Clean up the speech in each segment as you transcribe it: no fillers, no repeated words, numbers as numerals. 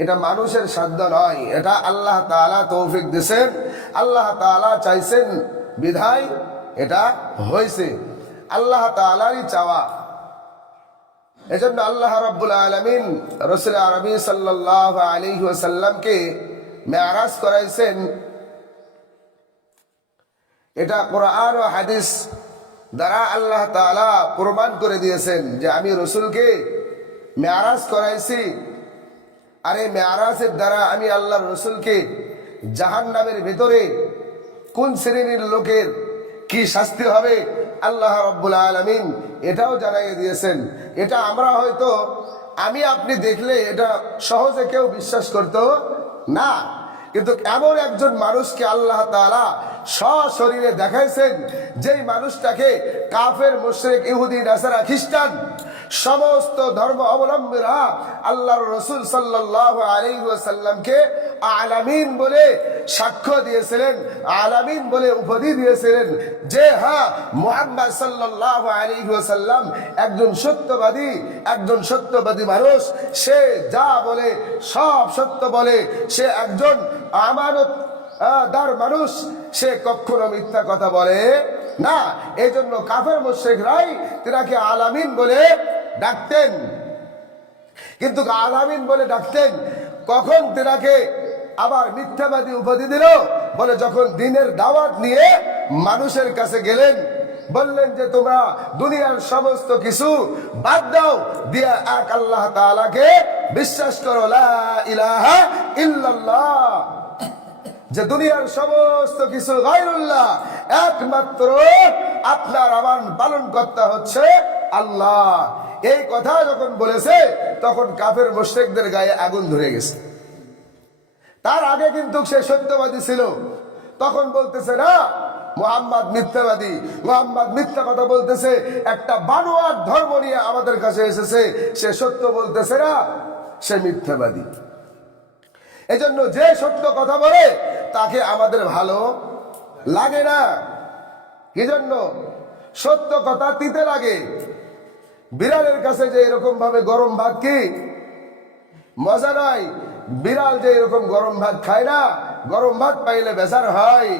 এটা মানুষের সাধ্য নয়, এটা আল্লাহ তাআলা তৌফিক দিয়েছেন, আল্লাহ তাআলা চাইছেন বিধায় এটা হয়েছে, আল্লাহ তাআলারই চাওয়া। এজন্য আল্লাহ রাব্বুল আলামিন রাসূল আরবি সাল্লাল্লাহু আলাইহি ওয়াসাল্লামকে মেরাজ করাইছেন। এটা কোরআন ও হাদিস দ্বারা আল্লাহ তাআলা প্রমাণ করে দিয়েছেন যে আমি রাসূলকে মেরাজ করাইছি। আর এই মেরাজের দ্বারা আমি আল্লাহর রাসূলকে জাহান্নামের ভিতরে কোন শ্রেণীর লোকের কি শাস্তি হবে আল্লাহ রাব্বুল আলামিন এটাও জানাইয়ে দিয়েছেন। এটা আমরা হয়তো আমি আপনি দেখলে এটা সহজে কেউ বিশ্বাস করতো না, কিন্তু এমন একজন মানুষকে আল্লাহ তাআলা সশরীরে দেখাইছেন, যেই মানুষটাকে কাফের, মুশরিক, ইহুদি, নাসারা, খ্রিস্টান সমস্ত ধর্ম অবলম্বীরা আল্লাহর রাসূল সাল্লাল্লাহু আলাইহি ওয়াসাল্লামকে আলামিন বলে সাক্ষ্য দিয়েছিলেন, আলামিন বলে উপাধি দিয়েছিলেন যে হ্যাঁ, মুহাম্মদ সাল্লাল্লাহু আলাইহি ওয়াসাল্লাম একজন সত্যবাদী মানুষ, সে যা বলে সব সত্য বলে, সে একজন আমানতদার মানুষ, সে কখনো মিথ্যা কথা বলে না। এই জন্য কাফের মুশরিকরাই তিনাকে আলামিন বলে ডাকতেন। কিন্তু আলামিন বলে ডাকতেন কখন তিনাকে আবার মিথ্যাবাদী উপাধি দিল, বলে যখন দ্বীনের দাওয়াত নিয়ে মানুষের কাছে গেলেন, বললেন যে তোমরা দুনিয়ার সমস্ত কিছু বাদ দাও, দিয়া এক আল্লাহ তাআলাকে বিশ্বাস করো, লা ইলাহা ইল্লাল্লাহ, যে দুনিয়ার সমস্ত কিছু গায়রুল্লাহ, একমাত্র আপনার আমার পালন কর্তা হচ্ছে আল্লাহ। এই কথা যখন বলেছে তখন কাফের মুশরিকদের গায়ে আগুন ধরে গেছে। তার আগে কিন্তু সে সত্যবাদী ছিল, তখন বলতেছে না মুহাম্মদ মিথ্যাবাদী, মুহাম্মদ মিথ্যা কথা বলতেছে, একটা বানোয়াট ধর্ম নিয়ে আমাদের কাছে এসেছে, সে সত্য বলতেছে না, সে মিথ্যাবাদী। এজন্য যে সত্য কথা বলে তাকে আমাদের ভালো লাগে না। কি জন্য? সত্য কথা তিতে লাগে। বিড়ালের কাছে যে এরকম ভাবে গরম ভাত কি মজা নয়, বিড়াল যে এরকম গরম ভাত খায় না, গরম ভাত পাইলে বেজার হয়,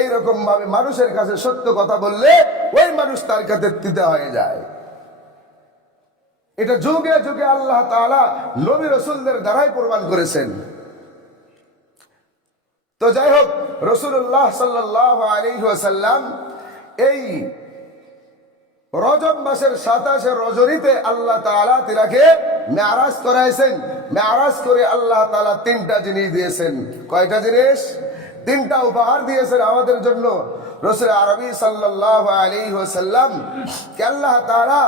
এইরকম ভাবে মানুষের কাছে সত্য কথা বললে ওই মানুষ তার কাছে তিতা হয়ে যায়। এটা যুগে যুগে আল্লাহ তাআলা নবী রাসূলদের দ্বারাই প্রমাণ করেছেন। তো যাই হোক, রাসূলুল্লাহ সাল্লাল্লাহু আলাইহি ওয়াসাল্লাম এই রজব মাসের 27 রজনীতে আল্লাহ তাআলা তিনাকে মেরাজ করাইছেন। মেরাজ করে আল্লাহ তাআলা 3টা জিনিস দিয়েছেন। কয়টা জিনিস? 3টা উপহার দিয়েছেন আমাদের জন্য। রাসূল আরবি সাল্লাল্লাহু আলাইহি ওয়াসাল্লাম কে আল্লাহ তাআলা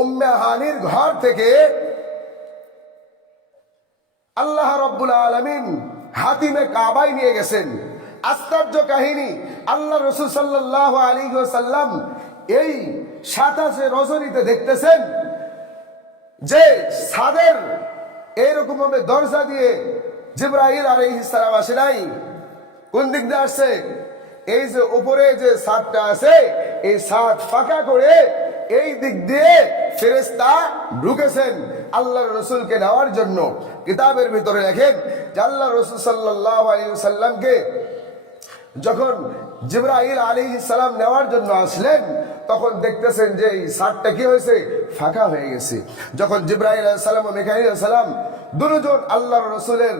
উম্মে হানির ঘর থেকে আল্লাহ রাব্বুল আলামিন হাতিমে কাবায় নিয়ে গেছেন। আশ্চর্য কাহিনী, আল্লাহ রাসূল সাল্লাল্লাহু আলাইহি ওয়াসাল্লাম এই 27 রজনীতে দেখতেছেন যে ছাদের এইরকম ভাবে দরজা দিয়ে জিবরাইল আলাইহিস সালাম আসে নাই। কোন দিক দিয়ে আসছে? এই যে উপরে যে ছাদটা আছে, এই ছাদ ফাঁকা করে এই দিক দিয়ে ফেরেশতা ঢুকেছেন আল্লাহর রাসূলকে নেওয়ার জন্য। কিতাবের ভিতরে লেখেন যে আল্লাহ রাসূল সাল্লাল্লাহু আলাইহি ওয়াসাল্লামকে যখন জিবরাইল আলাইহিস সালাম নেওয়ার জন্য আসলেন, তখন দেখতেছেন যে এই ছাদটা কি হয়েছে? ফাঁকা হয়ে গেছে। যখন জিবরাইল আলাইহিস সালাম ও মিকাইল আলাইহিস সালাম দুজন আল্লাহর রাসূলের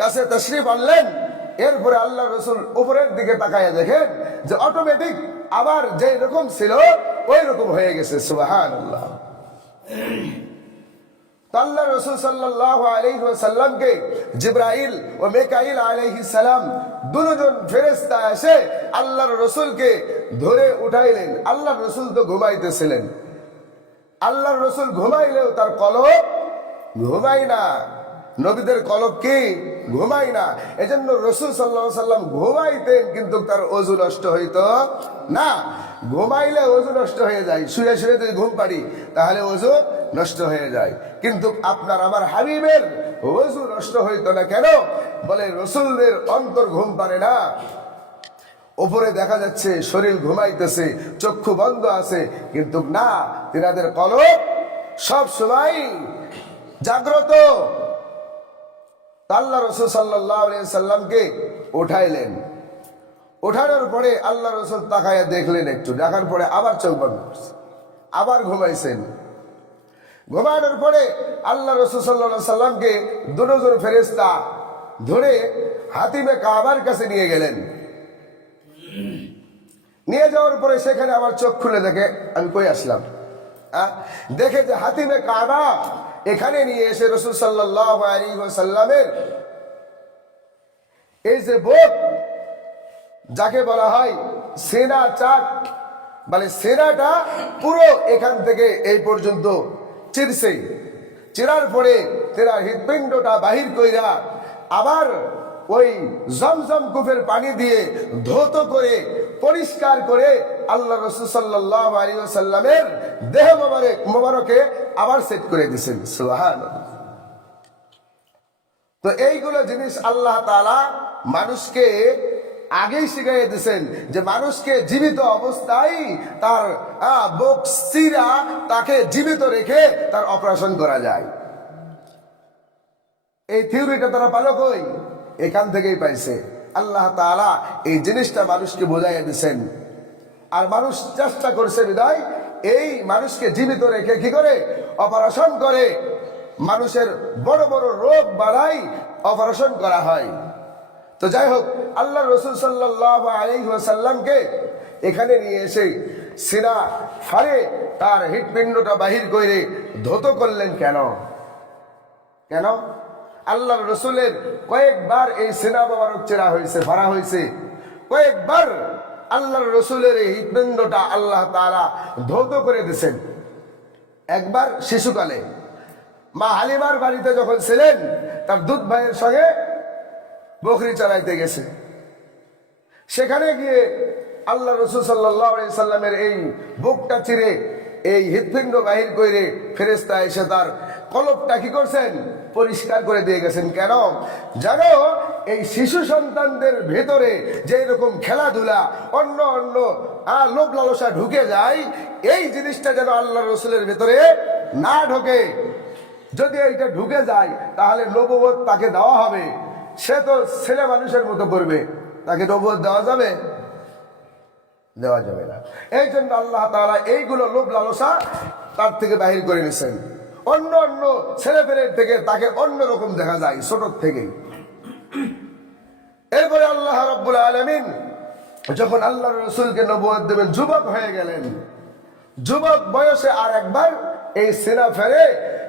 কাছে তাশরীফ আনলেন, এরপরে আল্লাহর রাসূল উপরের দিকে তাকায় দেখেন যে অটোমেটিক আবার যে রকম ছিল ওই রকম হয়ে গেছে। সুবহানাল্লাহ। আল্লাহ রাসূল সাল্লাল্লাহু আলাইহি ওয়াসাল্লামকে জিবরাইল ও মিকাইল আলাইহিস সালাম দুজন ফেরেশতা এসে আল্লাহর রাসূলকে ধরে উঠাইলেন। আল্লাহর রাসূল তো ঘুমাইতেছিলেন। আল্লাহর রাসূল ঘুমাইলেও তার কলব ঘুমায় না। নবীদের কলব কি ঘুমায় না। এজন্য রাসূল সাল্লাল্লাহু আলাইহি ওয়াসাল্লাম ঘুমাইতেন, কিন্তু তার ওযু নষ্ট হইতো না। ঘুমাইলে ওযু নষ্ট হয়ে যায়, শুয়ে শুয়ে যদি ঘুম পাড়ি তাহলে ওযু নষ্ট হয়ে যায়। কিন্তু আপনার আমার হাবিবের ওযু নষ্ট হইতো না কেন? বলে রাসূলদের অন্তর ঘুম পারে না। উপরে দেখা যাচ্ছে শরীর ঘুমাইতেছে, চক্ষু বন্ধ আছে, কিন্তু না, তিনাদের কলব সব সময় জাগ্রত। আল্লাহ রাসূল সাল্লাল্লাহু আলাইহি সাল্লামকে উঠাইলেন। ওঠানোর পরে আল্লাহ রাসূল তাকায়া দেখলেন, একটু দেখার পরে আবার চোখ বন্ধ করছে, আবার ঘুমাইছেন। ঘুমানোর পরে আল্লাহ রাসূল সাল্লাল্লাহু আলাইহি সাল্লামকে দুজন ফেরেশতা ধরে হাতিমে কাবার কাছে নিয়ে গেলেন। নিয়ে যাওয়ার পরে সেখানে আবার চোখ খুলে দেখে আমি কই আসলাম, দেখে যে হাতিমে কাবা এখানে নিয়ে এসে রাসূল সাল্লাল্লাহু আলাইহি ওয়াসাল্লামের এই যে বুক, যাকে বলা হয় সেনা চাক, মানে সেনাটা পুরো এখান থেকে এই পর্যন্ত চিরছে। চিরার পরে তেনার হৃৎপিণ্ডটা বাহির কইরা আবার ওই জমজম কূপের পানি দিয়ে ধৌত করে পরিষ্কার করে আল্লাহ রাসূল সাল্লাল্লাহু আলাইহি ওয়াসাল্লামের দেহ মোবারকে আবার সেট করে দিয়েছেন। সুবহানাল্লাহ। তো এইগুলো জিনিস আল্লাহ তাআলা মানুষকে আগেই শিখাইয়ে দিয়েছেন যে মানুষকে জীবিত অবস্থায় তার বুক চিরা তাকে জীবিত রেখে তার অপারেশন করা যায়। এই থিওরিটা তারা পালো কই? এখান থেকেই পাইছে। আল্লাহ তাআলা এই জিনিসটা মানুষকে বোঝাইয়া দিয়েছেন, আর মানুষ চেষ্টা করছে বিদায় এই মানুষকে জীবিত রেখে কি করে অপারেশন করে, মানুষের বড় বড় রোগ বালাই অপারেশন করা হয়। তো যাই হোক, আল্লাহ রাসূল সাল্লাল্লাহু আলাইহি ওয়াসাল্লামকে এখানে নিয়ে এসে সিনা ফাড়ে তার হৃৎপিণ্ডটা বাহির করে ধৌত করলেন। কেন? কেন? আল্লাহর রাসূলের কয়েকবার এই সিনা মোবারক চেরা হয়েছে, ফাড়া হয়েছে, কয়েকবার আল্লাহর রাসূলের এই হৃৎপিণ্ডটা আল্লাহ তাআলা ধৌত করে দিয়েছেন। একবার শিশুকালে মা হালিমার বাড়িতে যখন ছিলেন, তার দুধ ভাইয়ের সঙ্গে বকরি চড়াইতে গেছে। সেখানে গিয়ে আল্লাহ রাসূল সাল্লাল্লাহু আলাইহি সাল্লামের এই বুকটা চিরে এই হৃৎপিণ্ড বাহির করে ফেরেশতা এসে তার কলবটা কি করছেন? পরিষ্কার করে দিয়ে গেছেন। কেন? জানো, এই শিশু সন্তানদের ভেতরে যে এরকম খেলাধুলা, অন্য অন্য লোভ লালসা ঢুকে যায়, এই জিনিসটা যেন আল্লাহ রাসূলের ভেতরে না ঢোকে। যদি এইটা ঢুকে যায় তাহলে নবুয়ত তাকে দেওয়া হবে, সে তো ছেলে মানুষের মতো করবে, তাকে নবুয়ত দেওয়া যাবে? দেওয়া যাবে না। এই জন্য আল্লাহ তাআলা এইগুলো লোভ লালসা তার থেকে বাহির করে নিয়েছেন। অন্য অন্য ছেলেপেলের থেকে তাকে অন্যরকম দেখা যায় ছোট থেকেই। এরপরে আল্লাহ রাব্বুল আলামিন যখন আল্লাহর রাসূলকে নবুয়ত দেবেন, যুবক হয়ে গেলেন। যুবক বয়সে আর একবার এই সিনা ফেরে,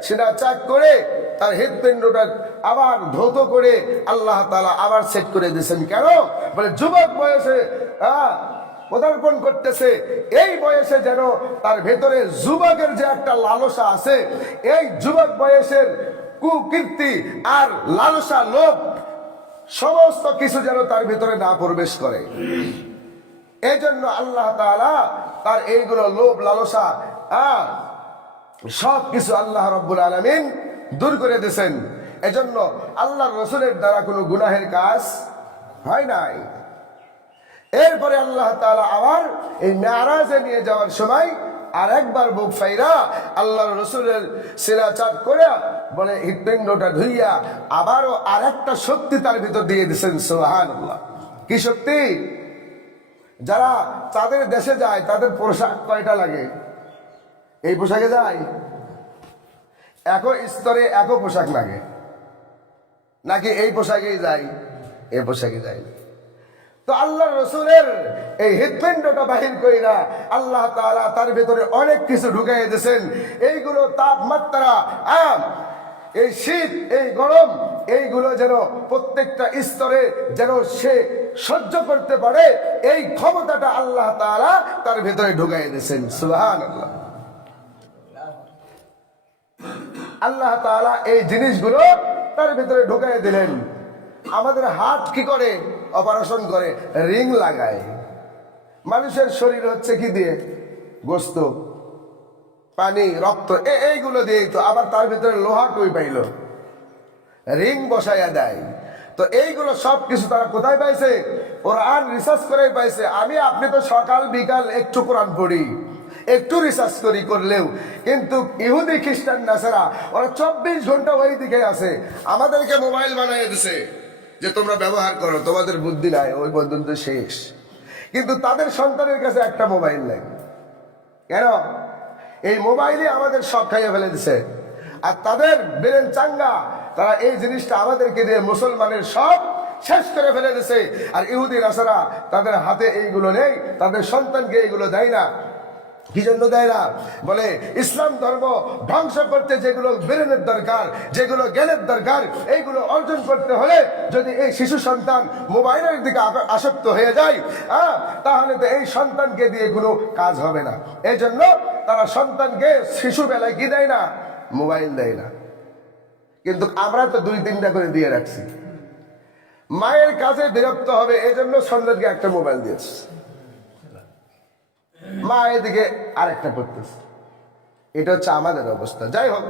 সিনা চাক করে তার হৃৎপিণ্ডটা আবার ধৌত করে আল্লাহ তাআলা আবার সেট করে দিয়েছেন। কেন? বলে যুবক বয়সে পদার্পণ করতেছে, এই বয়সে যেন তার ভেতরে যুবকের যে একটা লালসা আছে, এই যুবক বয়সের কুকীর্তি আর লালসা, লোভ, সমস্ত কিছু যেন তার ভিতরে না প্রবেশ করে। এই জন্য আল্লাহ তাআলা তার এইগুলো লোভ লালসা সব কিছু আল্লাহ রাব্বুল আলামিন দূর করে দিয়েছেন। এজন্য আল্লাহর রাসূলের দ্বারা কোনো গুনাহের কাজ হয় নাই। এরপরে আল্লাহ তাআলা আবার এই মেরাজে নিয়ে যাওয়ার সময় আর একবার বুক ফাইরা আল্লাহর রাসূলের সিনা চাক করে বলে হৃৎপিণ্ডটা ধুইয়া আবারও আর একটা শক্তি তার ভিতর দিয়ে দিয়েছেন। সুবহানাল্লাহ। কি শক্তি? যারা তাদের দেশে যায় তাদের পোশাক কয়টা লাগে? এই পোশাকে যায়? একই স্তরে একই পোশাক লাগে নাকি এই পোশাকেই যায়? এই পোশাকে যায়। তো আল্লাহর রাসূলের এই হৃৎপিণ্ডটা বাহির কইরা আল্লাহ তাআলা তার ভিতরে অনেক কিছু ঢুকাইয়া দিয়েছেন। এইগুলো তাপমাত্রা, এই শীত, এই গরম, এইগুলো যেন প্রত্যেকটা স্তরে যেন সে সহ্য করতে পারে, এই ক্ষমতাটা আল্লাহ তাআলা তার ভিতরে ঢুকাইয়া দিয়েছেন। সুবহানাল্লাহ। আল্লাহ তাআলা এই জিনিসগুলো তার ভিতরে ঢুকাইয়া দিলেন। আমাদের হাত কি করে? অপারেশন করে, রিং লাগায়। মানুষের শরীর হচ্ছে কি দিয়ে? গোস্ত, পানি, রক্ত, এইগুলো দিয়েই তো। আবার তার ভিতরে লোহা কই পাইল? রিং বসাইয়া দেয়। তো এইগুলো সব কিছু তারা কোথায় পাইছে? কোরআন রিসার্চ করে পাইছে। আপনি তো সকাল বিকাল একটু কোরআন পড়ি, একটু রিসার্চ করলেও কিন্তু ইহুদি খ্রিস্টান নাসারা ওরা 24 ঘন্টা ওই দিকে আছে। আমাদেরকে মোবাইল বানিয়ে দিছে যে তোমরা ব্যবহার করো, তোমাদের বুদ্ধি নাই, ওই পর্যন্ত শেষ। কিন্তু তাদের সন্তানের কাছে একটা মোবাইল নেই। কেন? এই মোবাইলে আমাদের সব খাইয়ে ফেলে দিছে। আর তাদের ব্রেন চাঙ্গা, তারা এই জিনিসটা আমাদেরকে দিয়ে মুসলমানের সব শেষ করে ফেলে দিছে। আর ইহুদি নাসারা তাদের হাতে এইগুলো নেই, তাদের সন্তানকে এইগুলো দেয় না। কি জন্য দেয় না? বলে ইসলাম ধর্ম ধ্বংস করতে যেগুলো ব্রেনের দরকার, যেগুলো জ্ঞানের দরকার, এইগুলো অর্জন করতে হলে যদি এই শিশু সন্তান মোবাইলের দিকে আসক্ত হয়ে যায়, তাহলে তো এই সন্তানকে দিয়ে কোনো কাজ হবে না। এই জন্য তারা সন্তানকে শিশু বেলায় কি দেয় না? মোবাইল দেয় না। কিন্তু আমরা তো 2-3টা করে দিয়ে রাখছি। মায়ের কাজে বিরক্ত হবে, এই জন্য সন্তানকে একটা মোবাইল দিয়েছে, মা এদিকে আরেকটা করতেছে। এটা হচ্ছে আমাদের অবস্থা। যাই হোক,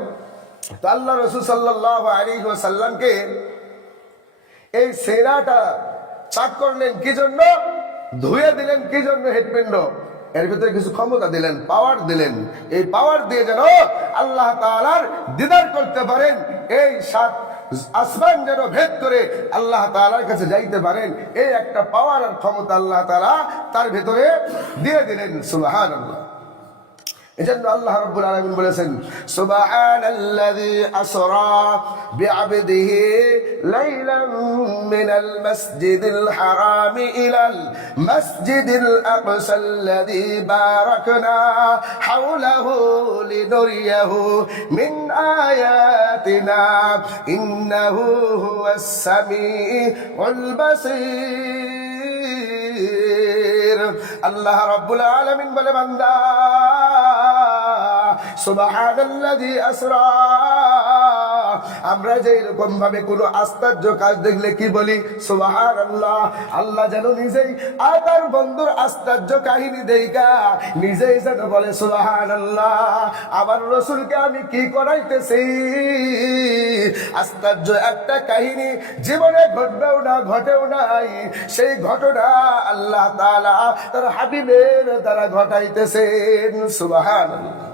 তো আল্লাহ রাসূল সাল্লাল্লাহু আলাইহি ওয়াসাল্লামকে এই সেরাটা চাক করলেন কি জন্য? ধুয়ে দিলেন কি জন্য? হৃৎপিণ্ড, এর ভিতরে কিছু ক্ষমতা দিলেন, পাওয়ার দিলেন। এই পাওয়ার দিয়ে যেন আল্লাহ তাআলার দিদার করতে পারেন, এই 7 আসমান যেন ভেদ করে আল্লাহ তাআলার কাছে যাইতে পারেন, এই একটা পাওয়ার আর ক্ষমতা আল্লাহ তাআলা তার ভিতরে দিয়ে দিলেন। সুবহানাল্লাহ। এজন্য আল্লাহ রাব্বুল আলামিন বলেছেন, সুবহানাল্লাযী আসরা বিআবদিহি লাইলাম মিনাল মাসজিদিল হারাম ইলাল মাসজিদিল আকসাল্লাযী বারাকনা হাওলাহু লিনুরিয়াহু মিন আয়াতিনা ইন্নাহু হুয়াস সামিউল বাসীর। আল্লাহ রাব্বুল আলামিন বলে, বান্দা সুবহানাল্লাযী আসরা, আমরা যে এরকম ভাবে কোন আশ্চর্য কাজ দেখলে কি বলি? সুবহানাল্লাহ। আল্লাহ যেন নিজেই তার বন্ধুর আশ্চর্য কাহিনী দেইকা নিজেই যেন বলে সুবহানাল্লাহ, আমার রাসূলকে আমি কি করাইতেছি। আশ্চর্য একটা কাহিনী জীবনে ঘটবেও না, ঘটেও নাই, সেই ঘটনা আল্লাহ তাআলা তার হাবিবের দ্বারা ঘটাইতেছেন। সুবহানাল্লাহ।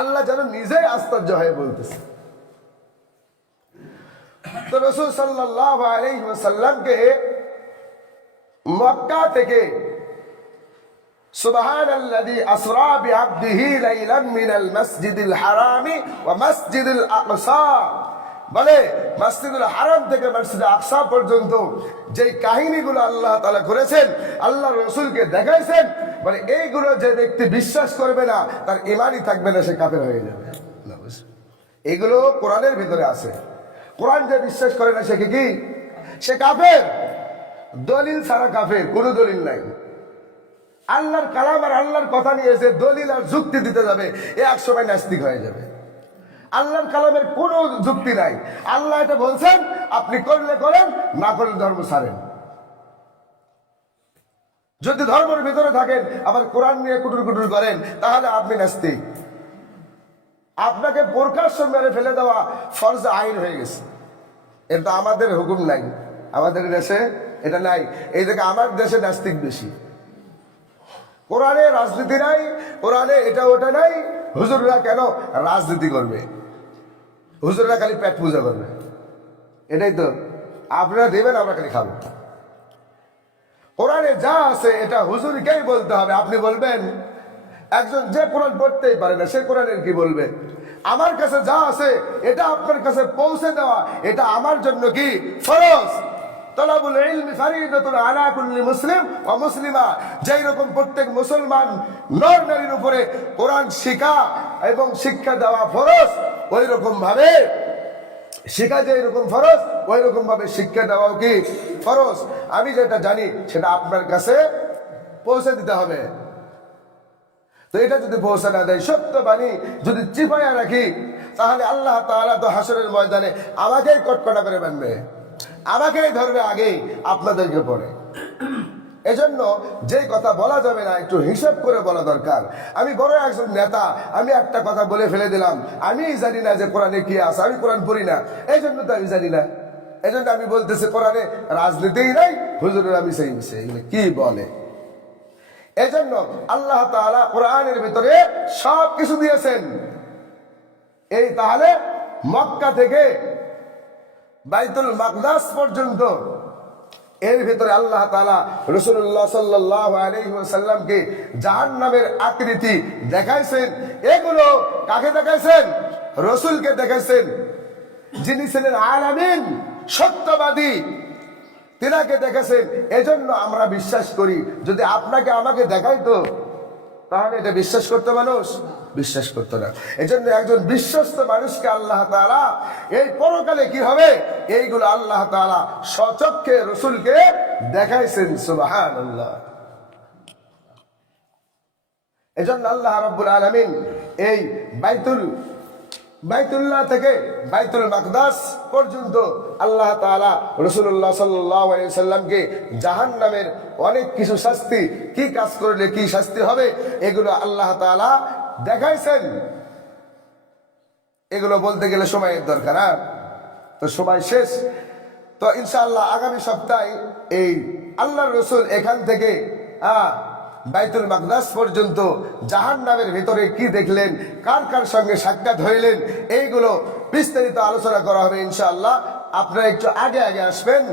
আল্লাহ যেন নিজেই আশ্চর্য হয়ে বলতেছে। তো রাসূল সাল্লাল্লাহু আলাইহি ওয়াসাল্লামকে মক্কা থেকে সুবহানাল্লাযী আসরা বিআবদিহি লাইলাম মিনাল মাসজিদিল হারামি ওয়া মাসজিদিল আকসা, বলে মসজিদুল হারাম থেকে মসজিদে আকসা পর্যন্ত যে কাহিনীগুলো আল্লাহ তাআলা করেছেন, আল্লাহ রাসূলকে দেখাইছেন, বলে এইগুলো যে ব্যক্তি বিশ্বাস করবে না, তার ঈমানই থাকবে না, সে কাফের হয়ে যাবে। এগুলো কোরআনের ভিতরে আছে। কোরআন যে বিশ্বাস করে না, সে কি? সে কাফের। দলিল ছাড়া কাফের, কোনো দলিল নাই। আল্লাহর কালাম আর আল্লাহর কথা নিয়ে এসে দলিল আর যুক্তি দিতে যাবে, এ এক সময় নাস্তিক হয়ে যাবে। আল্লাহর কালামের কোনো যুক্তি নাই। আল্লাহ এটা বলছেন, আপনি করলে করেন, না করলে ধর্ম ছাড়েন। যদি ধর্মের ভিতরে থাকেন আবার কোরআন নিয়ে কুটুর কুটুর করেন, তাহলে আপনি নাস্তিক। আপনাকে প্রকাশ্য মেরে ফেলে দেওয়া ফরজ আইন হয়ে গেছে। এটা আমাদের হুকুম নাই, আমাদের দেশে এটা নাই। এই থেকে আমার দেশে নাস্তিক বেশি। কোরআনে রাজনীতি নাই, কোরআনে এটা ওটা নাই। হুজুররা কেন রাজনীতি করবে? হুজুররা খালি পেট পূজা করবে, এটাই তো। আপনারা দেবেন, আমরা খালি খাবো। কোরআনে যা আছে এটা হুজুরকেই বলতে হবে। আপনি বলবেন, একজন যে কোরআন পড়তেই পারে না, সে কোরআনের কি বলবে? আমার কাছে যা আছে এটা আপনার কাছে পৌঁছে দেওয়া, এটা আমার জন্য কি ফরজ। তলাবুল ইলমি ফরিদাতুন আলা কুল্লি মুসলিম ওয়া মুসলিমা। যেই রকম প্রত্যেক মুসলমান নর নারীর উপরে কোরআন শিক্ষা এবং শিক্ষা দেওয়া ফরজ, ওই রকম ভাবে শিক্ষা যে এরকম ফরজ, ওই রকম ভাবে শিক্ষা দেওয়াও কি ফরজ। আমি যেটা জানি সেটা আপনার কাছে পৌঁছে দিতে হবে। তো এটা যদি পৌঁছে না দেয়, সত্য বাণী যদি চিপায়া রাখি, তাহলে আল্লাহ তাআলা তো হাসরের ময়দানে আমাকেই কটকটা করে বানবে, আমাকেই ধরবে আগেই, আপনাদেরকে পড়ে। এজন্য যেই কথা বলা যাবে না, একটু হিসাব করে বলা দরকার। আমি বড় একজন নেতা, আমি একটা কথা বলে ফেলে দিলাম, আমি জানি না যে কোরআনে কি আছে, আমি কোরআন পড়ি না, এই জন্য তো আমি জানি না। এই জন্য আমি বলতেছি কোরআনে রাজনীতিই নাই, হুজুরের আমি সেই এগুলো কি বলে। এজন্য আল্লাহ তাআলা কোরআনের ভিতরে সব কিছু দিয়েছেন। এই তাহলে মক্কা থেকে বাইতুল মাকদাস পর্যন্ত এর ভিতরে আল্লাহ তাআলা রাসূলুল্লাহ সাল্লাল্লাহু আলাইহি ওয়াসাল্লামকে জাহান্নামের আকৃতি দেখাইছেন। এগুলো কাকে দেখাইছেন? রাসূলকে দেখাইছেন, যিনি ছিলেন আলামিন, সত্যবাদী, তিনাকে দেখেছেন। এজন্য আমরা বিশ্বাস করি। যদি আপনাকে আমাকে দেখাইতো তাহলে এটা বিশ্বাস করতে মানুষ বিশ্বাস করতো না। এজন্য একজন বিশ্বস্ত মানুষকে আল্লাহ তাআলা এই পরকালে কি হবে এইগুলো আল্লাহ তাআলা স্বচক্ষে রাসূলকে দেখাইছেন। সুবহানাল্লাহ। এজন্য আল্লাহ রাব্বুল আলামিন এই বাইতুল্লাহ থেকে বাইতুল মাকদাস পর্যন্ত আল্লাহ তাআলা রাসূলুল্লাহ সাল্লাল্লাহু আলাইহি সাল্লামকে জাহান্নামের অনেক কিছু শাস্তি, কি কাজ করলে কি শাস্তি হবে, এগুলো আল্লাহ তাআলা দেখাইছেন। এগুলো বলতে গেলে সময়ের দরকার, তো সময় শেষ। তো ইনশাআল্লাহ আগামী সপ্তাহে এই আল্লাহর রাসূল এখান থেকে বাইতুল মাকদাস পর্যন্ত জাহান্নামের ভিতরে কি দেখলেন, কার কার সঙ্গে সাক্ষাৎ হইলেন, এইগুলো বিস্তারিত আলোচনা করা হবে ইনশাআল্লাহ। আপনারা একটু আগে আগে আসবেন,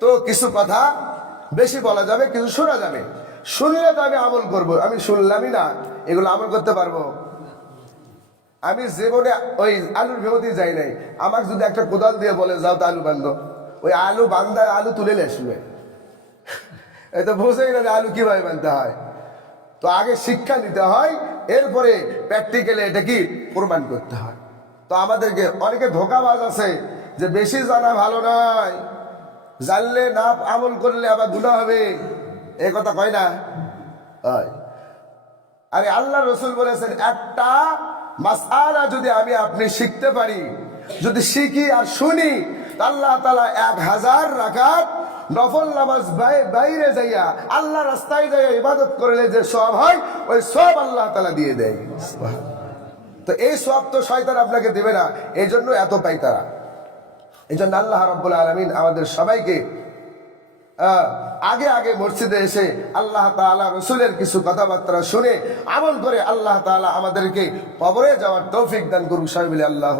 তো কিছু কথা বেশি বলা যাবে, কিছু শোনা যাবে। শুনলে তো আমি আমল করব, আমি শুনলামই না, এগুলো আমল করতে পারবো? আমি জীবনে ওই আলুর ভেবতি যাই নাই। আমাকে যদি একটা কোদাল দিয়ে বলে যাও তো আলু বান্ধো, ওই আলু বান্ধা আলু তুলে আসবে, এই তো বুঝেই না আলু কিভাবে বানতে হয়। তো আগে শিক্ষা নিতে হয়, এরপরে প্র্যাকটিক্যালি এটা কি প্রমাণ করতে হয়। তো আমাদেরকে অনেকে ধোঁকাবাজ আছে যে বেশি জানা ভালো নয়, জানলে না আমল করলে আবার গুনাহ হবে, এ কথা কয় না? আরে আল্লাহ রাসূল বলেছেন একটা মাসআলা যদি আমি আপনি শিখতে পারি, যদি শিখি আর শুনি, আল্লাহ তাআলা 1000 রাকাত নফল নামাজ বাইরে যাইয়া আল্লাহ রাস্তায় যাইয়া ইবাদত করলে যে সওয়াব হয়, ওই সওয়াব আল্লাহ তাআলা দিয়ে দেয়। তো এই সওয়াব তো শয়তান আপনাকে দেবে না, এই জন্য এত পাইতারা। এই জন্য আল্লাহ রাব্বুল আলামিন আমাদের সবাইকে আগে আগে মসজিদে এসে আল্লাহ তাআলা রাসূলের কিছু কথাবার্তা শুনে আমল করে আল্লাহ তাআলা আমাদেরকে কবরে যাওয়ার তৌফিক দান করুন। সবাই বলে আল্লাহ।